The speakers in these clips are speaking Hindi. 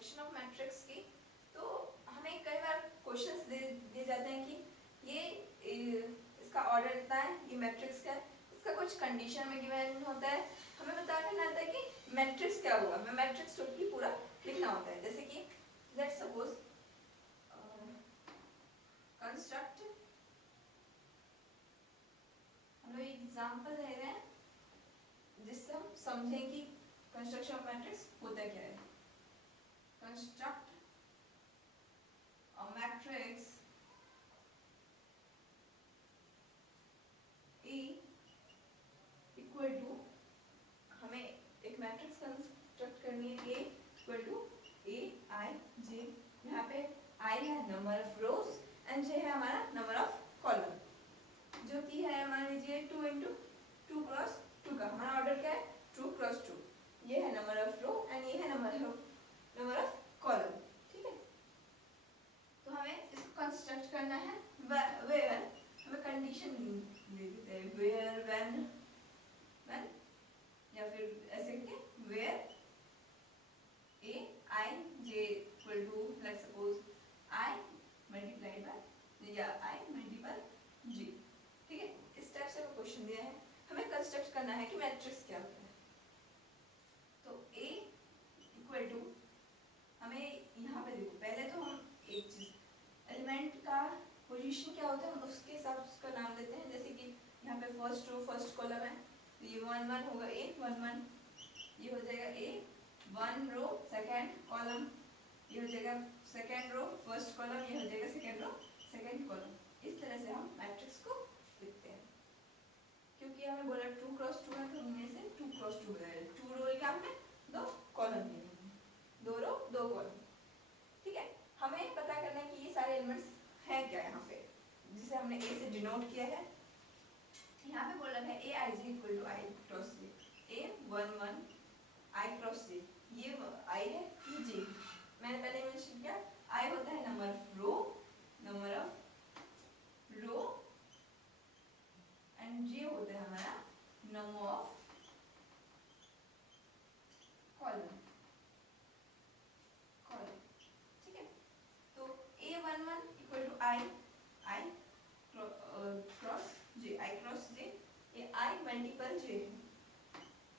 कंस्ट्रक्शन ऑफ मैट्रिक्स की। तो हमें कई बार क्वेश्चंस दिए जाते हैं कि ये इसका ऑर्डर इतना है, ये मैट्रिक्स का है, इसका कुछ कंडीशन में गिवन होता है, हमें बता देना होता है कि मैट्रिक्स क्या हुआ, हमें मैट्रिक्स टोटली पूरा लिखना होता है। जैसे कि लेट्स सपोज कंस्ट्रक्ट, हम लोग एग्जांपल ले रहे हैं जिससे हम समझें कि कंस्ट्रक्शन ऑफ मैट्रिक्स होता क्या है। Construct a matrix E equal to, हमें एक मैट्रिक्स कंस्ट्रक्ट करनी है A इक्वल टू Aij। यहाँ पे I है number of rose and J है हमारा नंबर ऑफ कॉलम, जो कि है मान लीजिए 2 इंटू 2 क्रॉस 2 का। हमारा ऑर्डर क्या है 2 क्रॉस 2। ये है नंबर ऑफ रो एंड ये है नंबर ऑफ कॉलम। ठीक है, तो हमें इसको कंस्ट्रक्ट करना है। वेयर हमें कंडीशन दे देते हैं, वेयर व्हेन या फिर ऐसे करके where Aij equal to let's suppose I multiplied by या I मल्टीपल J। ठीक है, इस टाइप से क्वेश्चन दिया है, हमें कंस्ट्रक्ट करना है कि मैट्रिक्स क्या होता है। तो A इक्वल टू, हमें यहाँ पे देखो पहले तो हम एक चीज एलिमेंट का पोजीशन क्या होता है उसके हिसाब से उसका नाम देते हैं। जैसे कि यहाँ पे फर्स्ट रो फर्स्ट कॉलम है तो ये 1 1 होगा, A 1 1, ये हो जाएगा A 1 रो सेकंड कॉलम, ये हो जाएगा सेकंड रो फर्स्ट कॉलम, ये हो जाएगा सेकंड रो सेकंड कॉलम। इस तरह से हम मैट्रिक्स को लिखते हैं। क्योंकि हमें बोला 2 क्रॉस 2 है तो उनमें से 2 क्रॉस 2 बनाया, 2 रो लिखा हमने, 2 कॉलम लिए, 2 रो 2 कॉलम। ठीक है, हमें पता करना है कि ये सारे एलिमेंट्स हैं क्या यहाँ पे, जिसे हमने A से डिनोट किया है। यहाँ पे बोला है Aij equal to I cross J, A 1 1 I cross J, ये I है, ये J। मैंने पहले मेंशन किया I होता है number of row and J होता है हमारा नंबर ऑफ कॉलम। ठीक है, तो A11 equal to I cross J, ये I मल्टीपल J है।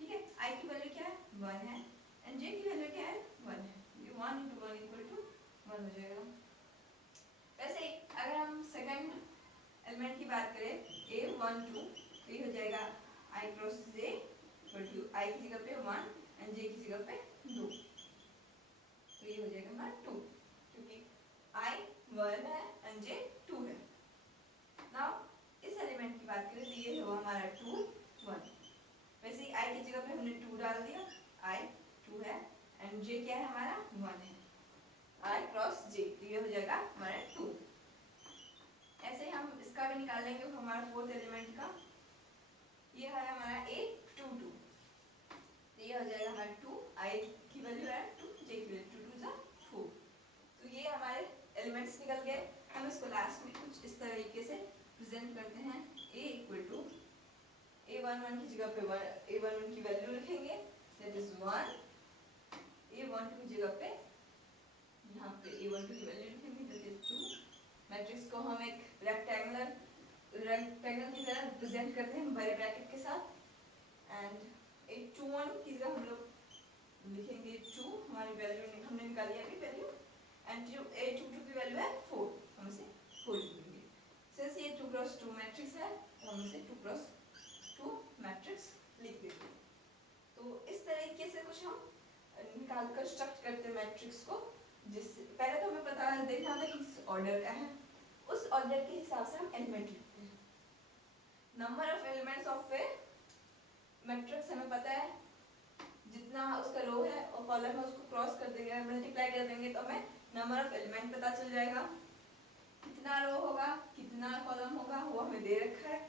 ठीक है, I की वैल्यू क्या है 1 है एंड J की वैल्यू क्या है 1 है, ये 1 into 1 इक्वल टू 1 हो जाएगा। वैसे अगर हम सेकंड एलिमेंट की बात करें A12 तो ये हो जाएगा I cross J equal to I की जगह पे 1 एंड J की जगह पे 2, तो ये हो जाएगा हमारा 2, क्योंकि I 1 है एंड J 2 है। नाउ इस एलिमेंट की बात करें तो ये हुआ हमारा 2 1। वैसे ही I की जगह पे हमने 2 डाल दिया, I 2 है एंड J क्या है हमारा 1 है, I क्रॉस J, तो ये हो जाएगा हमारा 2। ऐसे ही हम इसका भी निकाल लेंगे हमारा फोर्थ एलिमेंट का, ये है हमारा A22, तो ये हो जाएगा हमारा 2, I की वैल्यू है 2, J की वैल्यू 2 2 4। तो ये हमारे एलिमेंट्स निकल गए। हम इसको लास्ट में कुछ इस तरीके से प्रेजेंट करते हैं, A इक्वल टू A11 की जगह पे A11 की वैल्यू लिखेंगे दैट इज 1, A12 की जगह पे यहाँ पे A12 की वैल्यू लिखेंगे दैट इज 2। मैट्रिक्स को हम एक रेक्टेंगल की तरह प्रेजेंट करते हैं बड़े ब्रैकेट के साथ एंड A21 की जगह हम लोग लिखेंगे 2, हमारी वैल्यू हमने निकाली अभी वैल्यू, एंड A22 की वैल्यू है 4, हम इसे 4 लिखेंगे। सिंस ये 2 क्रॉस 2 मैट्रिक्स है तो हम इसे 2 क्रॉस 2 मैट्रिक्स लिख देते हैं। तो इस तरीके से कुछ हम निकाल कर कंस्ट्रक्ट करते हैं मैट्रिक्स को, जिससे पहले तो हमें पता देखना होता है कि किस ऑर्डर का है, उस ऑर्डर के हिसाब से हम एलिमेंट लिखते हैं। Number of elements of A matrix हमें पता है, जितना उसका रो है और कॉलम है उसको क्रॉस कर देंगे, मल्टीप्लाई कर देंगे तो हमें नंबर ऑफ एलिमेंट पता चल जाएगा। कितना रो होगा कितना कॉलम होगा वो हमें दे रखा है,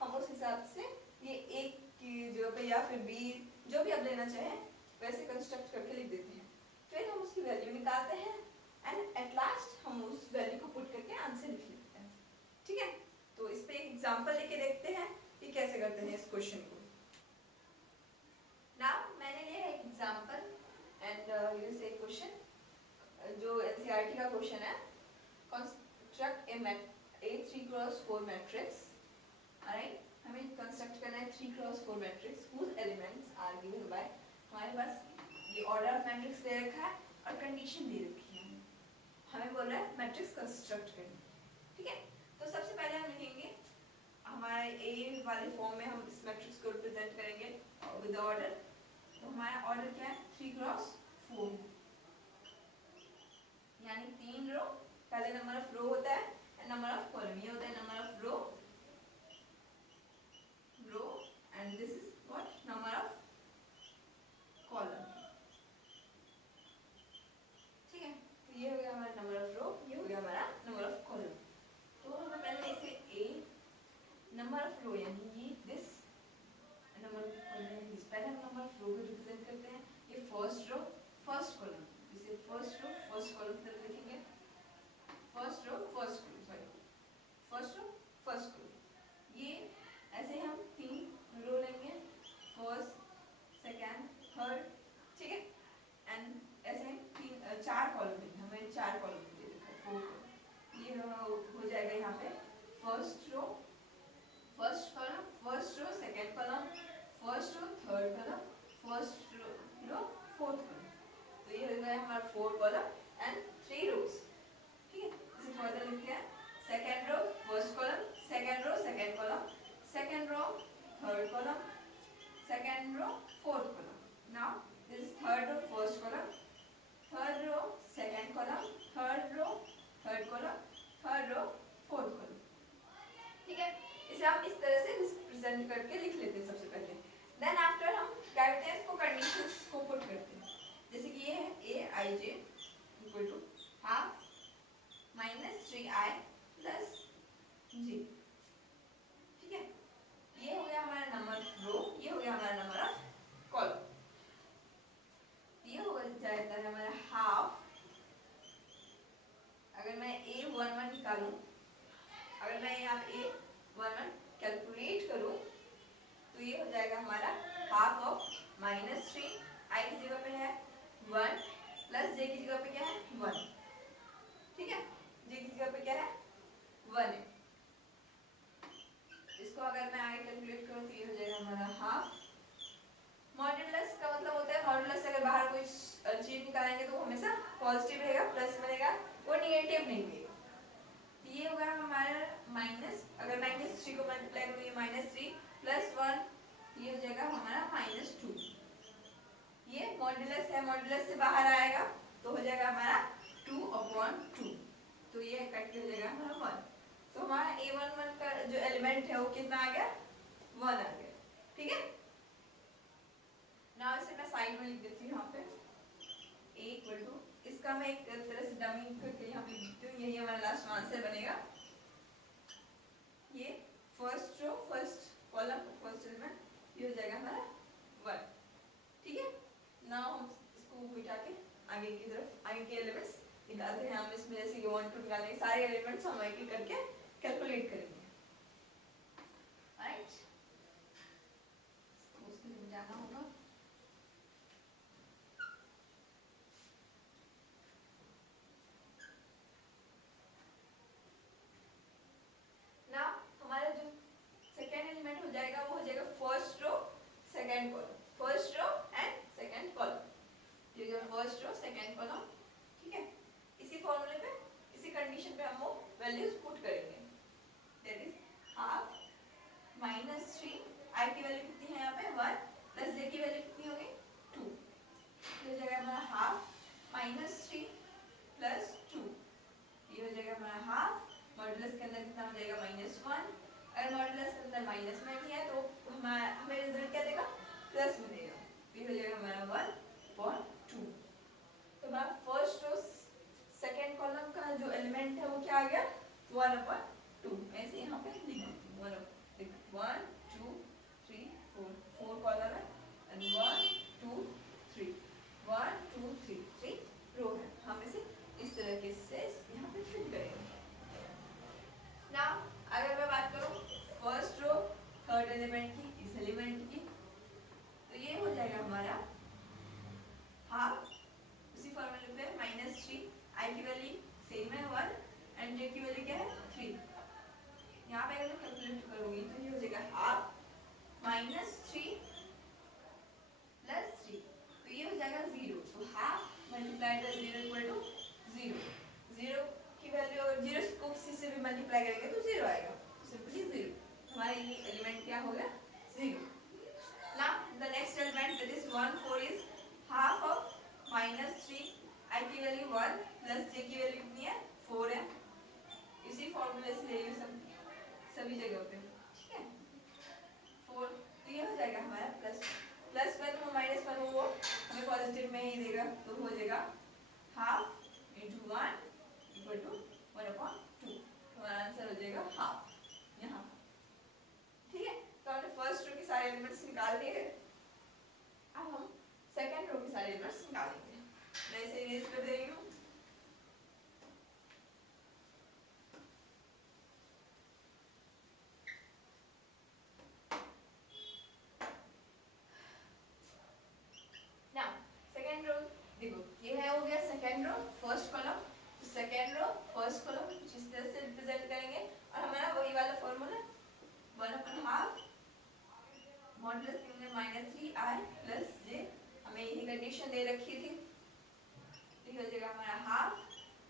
हम उस हिसाब से ये एक की जगह पे या फिर बी जो भी आप लेना चाहें वैसे कंस्ट्रक्ट करके लिख देते हैं। फिर हम उसकी वैल्यू निकालते हैं एंड एट लास्ट हम उस वैल्यू को पुट करके आंसर लिख लेते हैं। ठीक है, तो इस पे एक एग्जांपल लेके देखते हैं कि कैसे करते हैं इस क्वेश्चन को। नाउ मैंने लिया है एक एग्जांपल एंड यू से क्वेश्चन जो एनसीईआरटी का क्वेश्चन है, कंस्ट्रक्ट ए 3x4 मैट्रिक्स, राइट। हमें कंस्ट्रक्ट करना है 3x4 matrix whose elements are given by, हमारे पास ये ऑर्डर ऑफ मैट्रिक्स दे रखा है और कंडीशन दे रखी है, हमें बोल रहा है मैट्रिक्स कंस्ट्रक्ट करना, ठीक है। तो सबसे पहले हम लिखेंगे हमारे ए वाले फॉर्म में, हम इस मैट्रिक्स को रिप्रेजेंट करेंगे विद ऑर्डर। तो हमारा ऑर्डर क्या है 3x4, यानी 3 रो, पहले नंबर ऑफ रो होता है एंड नंबर ऑफ कॉलम, ये होता है number of row and this is what number of column, ठीक है। तो ये हो गया हमारा नंबर ऑफ रो, ये हो गया हमारा नंबर ऑफ कॉलम। तो हमें पहले इसे ए नंबर ऑफ रो यानी ये दिस, नंबर ऑफ कॉलम यानी दिस, पहले हम नंबर ऑफ रो को रिप्रेजेंट करते हैं, ये फर्स्ट रो फर्स्ट कॉलम, इसे फर्स्ट रो फर्स्ट कॉलम की तरह लिखेंगे, first row first column, sorry first row first column. ये ऐसे हम 3 रो लेंगे, फर्स्ट सेकंड थर्ड, ठीक है, एंड ऐसे 4 कॉलम लेंगे, हमें 4 कॉलम दे रखा है 4 कॉलम, ये हो जाएगा यहाँ पे first row first column, first row second column, first row third column, first row fourth column. तो ये हो गया हमारा 4 कॉलम एंड 3 रोज, ठीक है। इसे फर्दर लिखते हैं second row first column, second row second column, second row third column, second row fourth column. Now this is third row first column, third row second column, third row third column, third row fourth column, ठीक है। इसे आप इस तरह से रिप्रेजेंट करके लिख लेते हैं सबसे पहले, देन आफ्टर हम क्या करते हैं, इसको कंडीशंस को पुट करते हैं, जैसे कि ये है A i j equal to half minus 3i plus j, ठीक है। ये हो गया हमारा नंबर ऑफ रो, ये हो गया हमारा नंबर ऑफ कॉलम, ये हो जाता है हमारा हाफ, अगर मैं a11 निकालूं, अगर मैं यहाँ पे a11 कैलकुलेट करूं तो ये हो जाएगा हमारा हाफ ऑफ माइनस 3, i की जगह पे है 1 प्लस j की जगह पे क्या है 1, ठीक है, j की जगह पे क्या है 1 है। इसको अगर मैं आगे कैलकुलेट करूं तो ये हो जाएगा हमारा हाफ, मॉड्यूलस का मतलब होता है मॉड्यूलस से अगर बाहर कोई चीज निकालेंगे तो हमेशा पॉजिटिव रहेगा, प्लस बनेगा, वो नेगेटिव नहीं बनेगा। ये होगा हमारा माइनस, अगर माइनस 3 को मल्टीप्लाई करूं ये -3 प्लस 1, ये हो जाएगा हमारा -2, ये मॉड्यूलस है, मॉड्यूलस से बाहर आएगा तो हो जाएगा हमारा 2/2, तो ये कट के हो जाएगा हमारा 1। तो हमारा a11 का जो एलिमेंट है वो कितना आ गया 1 आ गया, ठीक है। नाउ इसे मैं साइड में लिख देती हूँ यहाँ पे a इक्वल टू, इसका मैं एक तरह से डमी करके यहाँ पे लिख देती हूँ, यही हमारा लास्ट आंसर बनेगा। ये first row first column first element, ये हो जाएगा हमारा 1, ठीक है। नाउ हम इसको बिठा के आगे की तरफ आगे के एलिमेंट्स निकालते हैं, हम इसमें जैसे कि 1 2 निकालेंगे, सारे एलिमेंट्स हम एक एक करके कैलकुलेट करेंगे, राइट। उसके लिए जाना होगा, first row second column, first row and second column, ये जो फर्स्ट रो सेकंड कॉलम, ठीक है। इसी फॉर्मूले पे इसी कंडीशन पे हम वो वैल्यूज पुट करेंगे, दैट इज हाफ -3, i की वैल्यू कितनी है यहाँ पे 1 प्लस j की वैल्यू कितनी होगी 2, ये हो जाएगा हमारा हाफ -3 प्लस 2, ये हो जाएगा हमारा हाफ, मॉड्यूलस के अंदर कितना हो जाएगा -1, अगर मॉड्यूलस के अंदर माइनस में भी है तो हमें रिजल्ट क्या देगा प्लस में देगा, ये हो जाएगा हमारा 1/2। तो हमारा फर्स्ट रो सेकंड कॉलम का जो एलिमेंट है वो क्या आ गया 1/2, ऐसे यहाँ पे लिख देती हूँ 1 2 3 मल्टीप्लाइड बाय 0 इक्वल टू 0। 0 की वैल्यू अगर 0 को किसी से भी मल्टीप्लाई करेंगे तो 0 आएगा, सिंपली 0। हमारा ये एलिमेंट क्या हो गया 0। Now the next element that is 1 4 is half of -3 I की वैल्यू 1 प्लस j की वैल्यू कितनी है 4 है। इसी फॉर्मूले से ले लियो सभी जगह पे, ठीक है 4। तो ये हो जाएगा हमारा +1 और -1 वो हमें पॉजिटिव में ही देगा, तो हो जाएगा हाफ इंटू 1 इक्वल टू 1/2। हमारा आंसर हो जाएगा हाफ यहाँ, ठीक है। तो हमने फर्स्ट रो के सारे एलिमेंट्स निकाल दिए, अब हम सेकंड रो के सारे एलिमेंट्स निकालेंगे। मैं इसे इरेज कर दे रही हूँ। नाउ सेकंड रो देखो, ये है हो गया second row first column. Second row first column इस तरह से रिप्रेजेंट करेंगे और हमारा वही वाला formula 1/2 modulus -3i plus j, हमें यही कंडीशन दे रखी थी। तो हो जाएगा हमारा हाफ,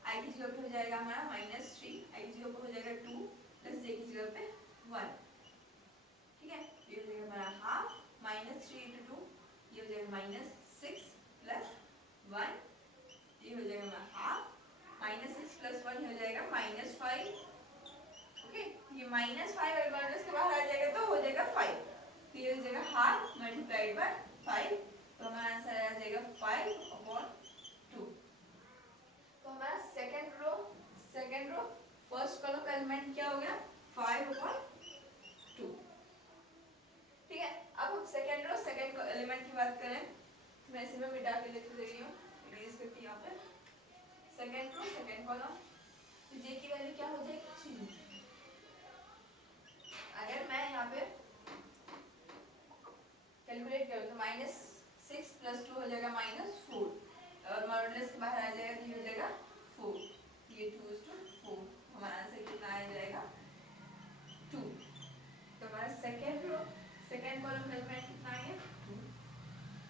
i की जगह पे हो जाएगा हमारा -3, i की जगह पे हो जाएगा 2 प्लस j की जगह पे 1, ठीक है। ये हो जाएगा हमारा हाफ -3 × 2, ये हो जाएगा -6 प्लस 1, ये हो जाएगा हमारा हाफ -6 प्लस 1 हो जाएगा -5, ओके। ये -5 अगर मॉडुलस के बाहर आ जाएगा तो हो जाएगा 5, तो ये हो जाएगा हाफ मल्टीप्लाइड बाय 5, तो हमारा आंसर आ जाएगा 5/2। तो हमारा सेकंड रो फर्स्ट कॉलम का एलिमेंट क्या हो गया 5/2, ठीक है। अब हम सेकंड रो सेकंड एलिमेंट की बात करें, मैं इसे में मिटा के लिख दे रही हूँ, इरेज करके यहाँ पे सेकंड रो सेकंड कॉलम, तो j की वैल्यू क्या हो जाएगी 3। अगर मैं यहाँ पे कैलकुलेट करूँ तो -6 प्लस 2 हो जाएगा -4, और मॉडुलस के बाहर आ जाएगा तो ये हो जाएगा 4, ये 2 is to 4, हमारा आंसर कितना आ जाएगा 2। तो हमारा second row second column element कितना आ गया 2।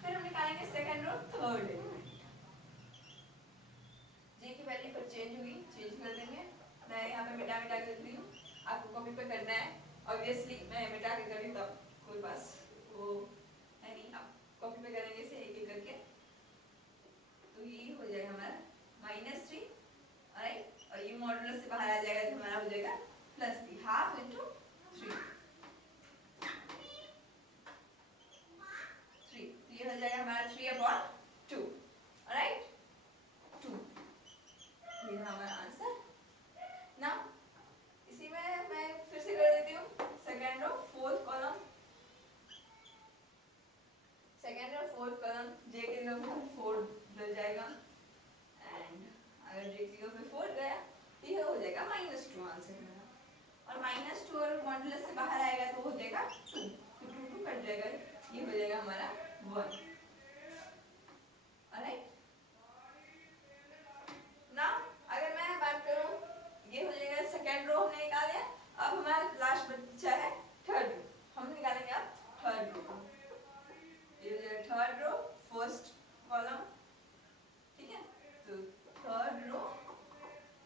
फिर हम निकालेंगे second row third element, j की वैल्यू पर चेंज हुई, चेंज कर देंगे। मैं यहाँ पे मिटा के लिख रही हूँ, आपको कॉपी पे करना है, ऑब्वियसली मैं मिटा के कर रही हूँ तब कोई पास वो है नहीं, आप कॉपी पे करेंगे इसे एक एक करके। तो ये हो जाएगा हमारा -3, राइट, और ये मॉडुलस से बाहर आ जाएगा तो हमारा हो जाएगा +3, हाफ इंटू 3, तो ये हो जाएगा हमारा 3/2, राइट 2, ये हमारा आंसर। ना इसी में मैं फिर से कर देती हूँ second row fourth column, second row fourth column j की जगह पे 4 डल जाएगा, एंड अगर j की जगह पे 4 गया तो ये हो जाएगा -2 आंसर मेरा, और -2 और मॉडुलस से बाहर आएगा तो हो जाएगा 2, तो 2 2 कट जाएगा, ये हो जाएगा हमारा 1, ऑलराइट। ना अगर मैं बात करूँ, ये हो जाएगा सेकंड रो हमने निकाल लिया, अब हमारा लास्ट बचा है थर्ड रो, हम निकालेंगे अब थर्ड रो, ये हो जाएगा थर्ड रो फर्स्ट कॉलम, ठीक है। तो थर्ड रो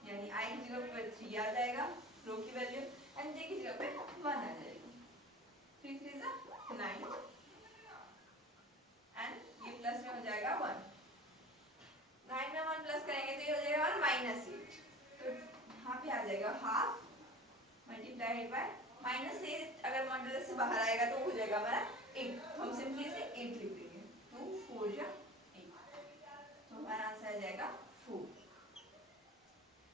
यानी i की जगह पर 3 आ जाएगा रो की वैल्यू, एंड j की जगह पे 1 आ जाएगी, 3 3 is 9, एंड ये प्लस में हो जाएगा 1, 9 में 1 प्लस करेंगे तो ये हो जाएगा -8, तो यहाँ पे आ जाएगा हाफ मल्टीप्लाइड बाय -8, अगर मॉडुलस से बाहर आएगा तो हो जाएगा हमारा 8, तो हम सिंपली इसे 8 लिख देंगे, 2 4 या 8, तो हमारा आंसर आ जाएगा 4।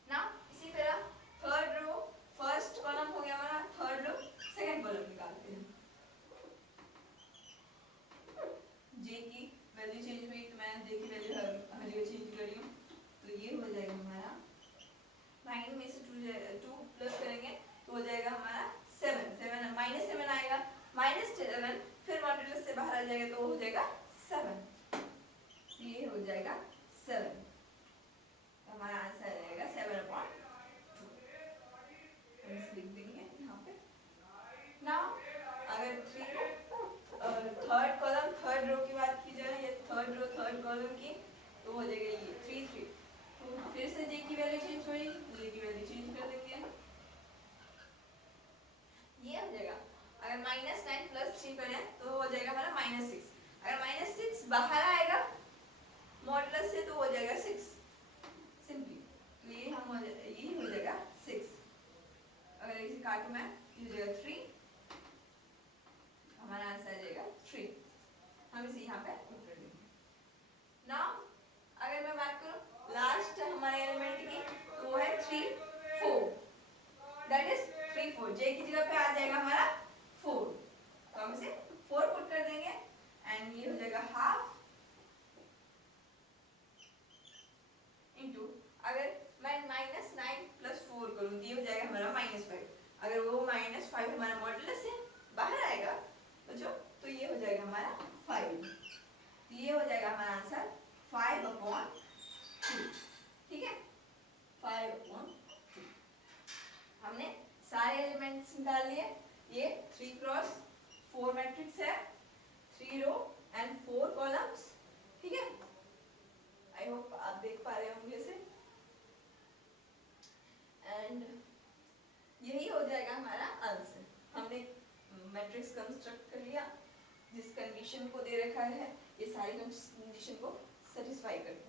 ना इसी तरह थर्ड रो फर्स्ट कॉलम हो गया हमारा, थर्ड रो सेकंड कॉलम निकालते हैं। j की वैल्यू चेंज हुई तो मैं j की वैल्यू हर जगह चेंज कर रही हूँ, तो ये हो जाएगा हमारा 9 में से 2 प्लस करेंगे तो हो जाएगा हमारा 7 -7 आएगा, -7 फिर मॉडुलस से बाहर आ जाएगा तो हो जाएगा 7, ये हो जाएगा 7, तो हमारा आंसर आ जाएगा 7/2, हम इसे लिख देंगे यहाँ पे। ना अगर थर्ड कॉलम थर्ड रो की बात की जाए, या थर्ड रो थर्ड कॉलम की, तो हो जाएगा ये 3 3। तो फिर से जे की वैल्यू चेंज हो जाएगी, जे की वैल्यू चेंज कर देंगे, ये हो जाएगा। अगर -9 प्लस 3 करें तो हो जाएगा हमारा -6। अगर -6 बाहर आएगा मॉडुलस से तो हो जाएगा 6 सिंपली। तो ये हम ये हो जाएगा 6। अगर इसे काटूं मैं ये हो जाएगा 3, हमारा आंसर आ जाएगा 3। हम इसे यहाँ पे पुट कर देंगे। नाउ अगर मैं बात करूं लास्ट हमारे एलिमेंट की तो वो है 3 4, दैट इज 3 4। जे की जगह पे आ जाएगा हमारा 4, तो हम इसे 4 पुट कर देंगे एंड ये हो जाएगा हाफ इनटू, अगर मैं -9 प्लस 4 करूं तो ये हो जाएगा हमारा -5। अगर वो -5 हमारा मॉडुलस से बाहर आएगा बच्चों तो ये हो जाएगा हमारा 5। तो ये हो जाएगा हमारा आंसर 5/2। ठीक है, 5/2। हमने सारे एलिमेंट्स निकाल लिए। ये 3 क्रॉस 4 मैट्रिक्स है, 3 रो एंड 4 कॉलम्स। ठीक है, आई होप आप देख पा रहे होंगे इसे। एंड यही हो जाएगा हमारा आंसर। हमने मैट्रिक्स कंस्ट्रक्ट कर लिया जिस कंडीशन को दे रखा है, ये सारी कंडीशन को सेटिस्फाई करता है।